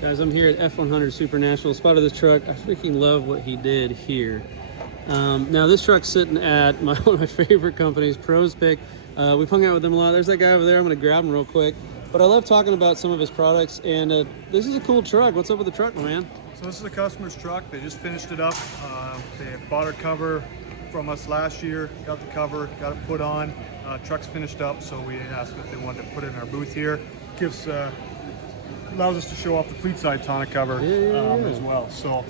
Guys, I'm here at F100 SuperNats. Spotted this truck. I freaking love what he did here. Now this truck's sitting at one of my favorite companies, Pros Pick. We've hung out with them a lot. There's that guy over there. I'm going to grab him real quick. But I love talking about some of his products, and this is a cool truck. What's up with the truck, my man? So this is a customer's truck. They just finished it up. They bought our cover from us last year, got the cover, got it put on. Truck's finished up, so we asked if they wanted to put it in our booth here. Allows us to show off the fleet side tonneau cover as well. So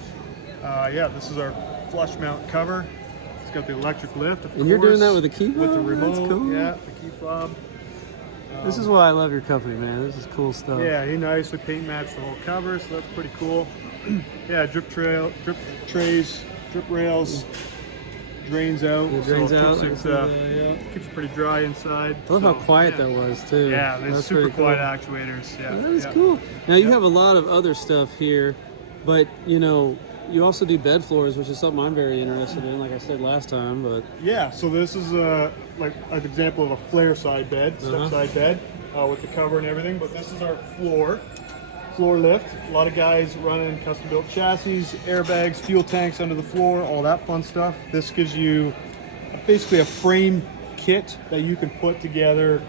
yeah, this is our flush mount cover. It's got the electric lift, of course. And you're doing that with a key fob? With the remote, that's cool. Yeah, the key fob. This is why I love your company, man. This is cool stuff. Yeah, he nicely paint matched the whole cover, so that's pretty cool. Yeah, drip trays, drip rails, drains out. It drains out. Keeps it pretty dry inside. I love how quiet that was, too. Yeah, they're that's super quiet cool. actuators. Yeah, that is cool. Now, you have a lot of other stuff here, but, you know, you also do bed floors, which is something I'm very interested in, like I said last time. But yeah, so this is like an example of a flare side bed, step side bed, with the cover and everything. But this is our floor lift. A lot of guys running custom built chassis, airbags, fuel tanks under the floor, all that fun stuff. This gives you basically a frame kit that you can put together,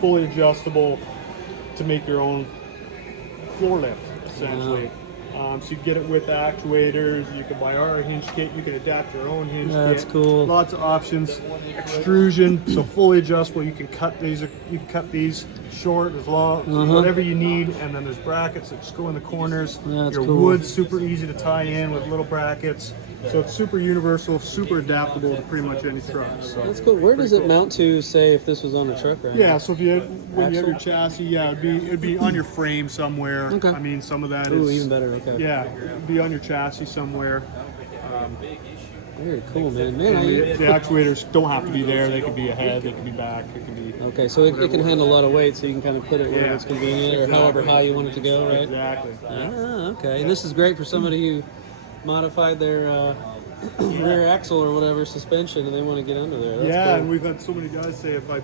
fully adjustable to make your own floor lift, essentially. So you get it with actuators, you can buy our hinge kit, you can adapt your own hinge kit. That's cool. Lots of options. Extrusion, so fully adjustable. You can cut these short, as long, whatever you need, and then there's brackets that just go in the corners. That's your cool. wood's super easy to tie in with little brackets. So it's super universal, super adaptable to pretty much any truck. So that's cool. Where does it mount to, say, if this was on a truck right Yeah, now? so when you have your chassis, yeah, it'd be on your frame somewhere. Okay. I mean, some of that Ooh, is even better. Okay. Yeah, it'd be on your chassis somewhere. Very cool, man. The actuators don't have to be there. They could be ahead, they could be back, they could be. Okay, so it can handle a lot of weight, so you can kind of put it where it's convenient, or however high you want it to go, right? Exactly. Ah, okay. And this is great for somebody who modified their rear axle or whatever suspension, and they want to get under there. That's cool. And we've had so many guys say if I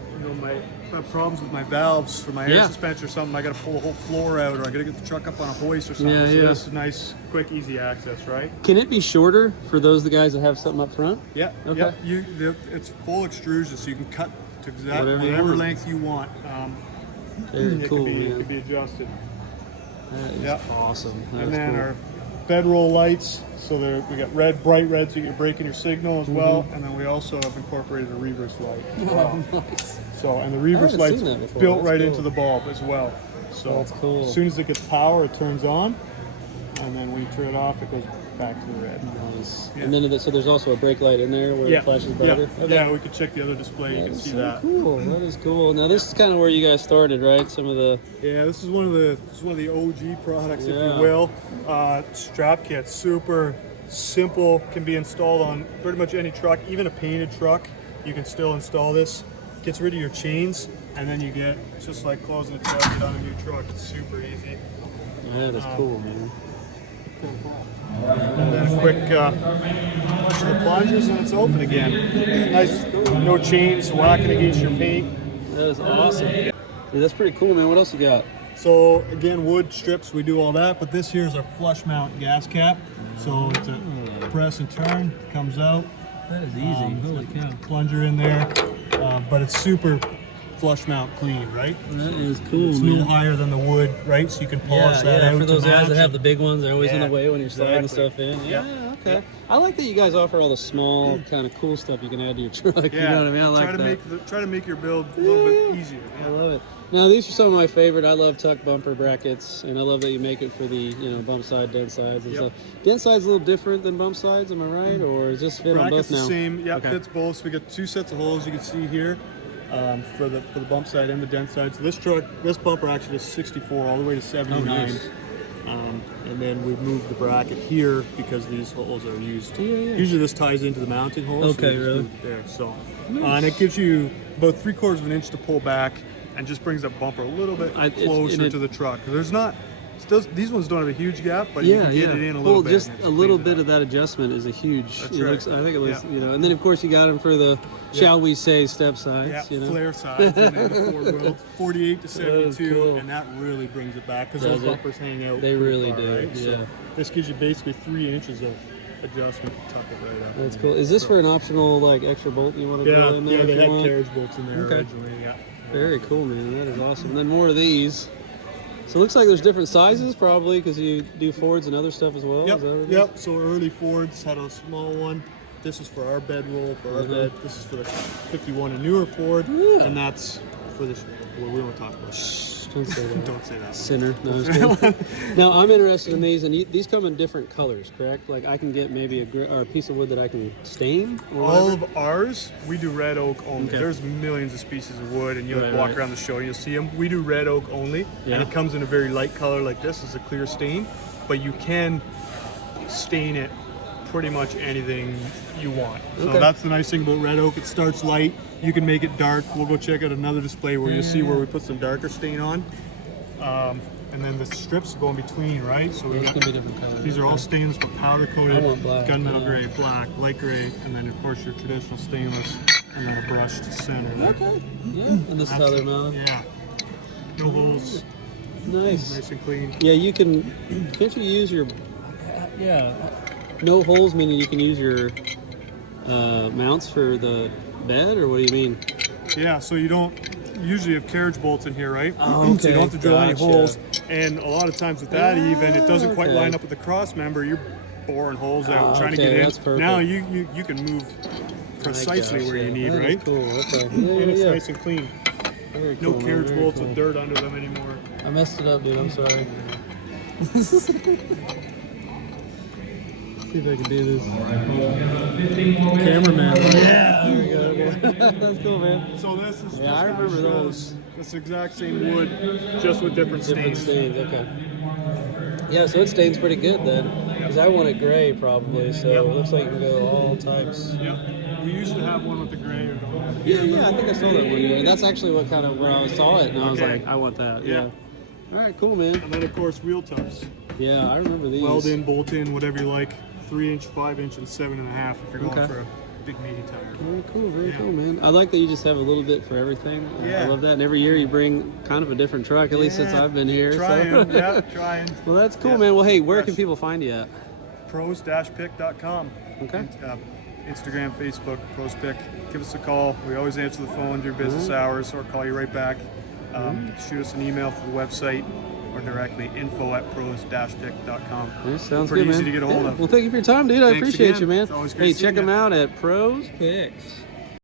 have problems with my valves for my air suspension or something, I got to pull the whole floor out, or I got to get the truck up on a hoist or something. So this is nice, quick, easy access, right? Can it be shorter for the guys that have something up front? Yeah. Okay. Yeah. It's full extrusion, so you can cut to exactly Whatever length you want. Very cool, It can be adjusted. That is awesome. That And is then cool. our bedroll lights, so we got bright red, so you're braking your signal as well. And then we also have incorporated a reverse light. Nice. So, and the reverse haven't light's seen that before. built That's right cool. into the bulb as well. So That's cool. as soon as it gets power, it turns on, and then when you turn it off, it goes back to the red. Nice. Yeah. And then so there's also a brake light in there where it flashes brighter. Okay. Yeah, we could check the other display. You can see that. Cool. That is cool. Now this is kind of where you guys started, right? Some of the Yeah, this is one of the OG products, if you will. Strap kit, super simple, can be installed on pretty much any truck, even a painted truck. You can still install this. Gets rid of your chains, and then you get, it's just like closing a tab on a new truck. It's super easy. that is cool, man. And then a quick push of the plungers, and it's open again. Nice, no chains whacking against your paint. That is awesome. Yeah, that's pretty cool, man. What else you got? So again, wood strips, we do all that, but this here is our flush mount gas cap. So it's a press and turn, comes out. That is easy. Holy cow. Plunger in there, but it's super flush mount clean, right? That is cool, It's a man. little higher than the wood, right? So you can polish that out. For those to guys that match. have the big ones, they're always in the way when you're sliding Exactly. stuff in. Yeah, okay. I like that you guys offer all the small kind of cool stuff you can add to your truck. You know what I mean? I like that. Try to make your build a little bit easier. I love it. Now these are some of my favorite. I love tuck bumper brackets, and I love that you make it for the bump side, dent sides, and stuff. Dent sides a little different than bump sides, am I right? Or is this fit on both Brackets now? the same. Yeah, fits both. So we got two sets of holes you can see here for the bump side and the dent side. So this bumper actually is 64 all the way to 79. Oh, nice. And then we moved the bracket here because these holes are used. Usually this ties into the mounting holes. Okay, so really? There. So, and it gives you about 3/4 of an inch to pull back, and just brings that bumper a little bit closer to the truck. There's not these ones don't have a huge gap, but you can get it in a little bit. Just a little bit of that adjustment is a huge. That's right. I think it looks, you know, and then of course you got them for the, shall we say, step sides. Yeah, you know? flare sides, and then the Ford World, 48 to 72, cool. and that really brings it back because those bumpers hang out. They really far, do. right? Yeah. So this gives you basically 3 inches of adjustment to tuck it right up. That's cool. Is this for an optional like extra bolt you want to go in there? Yeah, if they you had want? carriage bolts in there Okay. originally. Yeah. Very cool, man. That is awesome. And then more of these. So it looks like there's different sizes probably because you do Fords and other stuff as well. Yep. Is that what it is? Yep. So early Fords had a small one. This is for our bedroll, for our bed. This is for the 51 and newer Ford, and that's for this. Well, we won't talk about that. Don't say that. Don't say that. Sinner. No, I'm just kidding. Now I'm interested in these, and these come in different colors, correct? Like I can get maybe a piece of wood that I can stain. Or All whatever? of ours, we do red oak only. Okay. There's millions of species of wood, and you'll Right, walk right. around the show and you'll see them. We do red oak only, Yeah. and it comes in a very light color like this. It's a clear stain, but you can stain it pretty much anything you want. So Okay. that's the nice thing about red oak. It starts light. You can make it dark. We'll go check out another display where you'll see where we put some darker stain on. And then the strips go in between, right? So we Those got, can be different colors. these are all stainless but powder coated, I want black, gunmetal yeah. gray, black, light gray, and then of course your traditional stainless, and then a brushed center. There. Okay. Yeah. And this is how they're mounted. Yeah. No holes, Nice. nice and clean. Yeah, you can. Can't you use your? Yeah. No holes, meaning you can use your mounts for the bed, or what do you mean? Yeah, so you don't usually have carriage bolts in here, right? Oh, So you don't have to drill any gotcha. holes. And a lot of times with that, even it doesn't quite okay. line up with the cross member. You're boring holes out, trying to okay, get in. that's perfect. Now you can move precisely where you need, That is right? Cool. Okay. And Yeah, it's yeah. nice and clean. Very No cool, man, carriage very bolts cool. with dirt under them anymore. I messed it up, dude. I'm sorry. See if I can do this. Cameraman, right? Yeah, there we go. That's cool, man. So this is Yeah, I remember those. This exact same wood, just with different Different stains. stains. Okay. Yeah, so it stains pretty good then. Because I want it gray probably, so it looks like you can go all types. Yep. We used to have one with the gray or the Yeah, I think I saw that one gray. That's actually what kind of where I saw it, and I was Okay. like, I want that. Yeah. Yeah. All right, cool, man. And then of course wheel tubs. Yeah, I remember these. Weld in, bolt in, whatever you like. 3-inch, 5-inch, and 7.5 if you're going Okay. for a big meaty tire. Very cool, very Yeah. cool, man. I like that you just have a little bit for everything. Yeah. I love that. And every year you bring kind of a different truck, at least since Yeah. I've been here. Trying, So. yeah, trying. Well, that's cool, Yeah. man. Well, hey, where Fresh. can people find you at? Pros-pick.com. Okay. Instagram, Facebook, Pros Pick. Give us a call. We always answer the phone during business hours or call you right back. Shoot us an email through the website or directly info@pros-pick.com. Yeah, sounds Pretty good, easy man. to get a hold of. Well, thank you for your time, dude. I Thanks appreciate again. you, man. It's always great Hey, seeing check them ya. out at Pros Picks.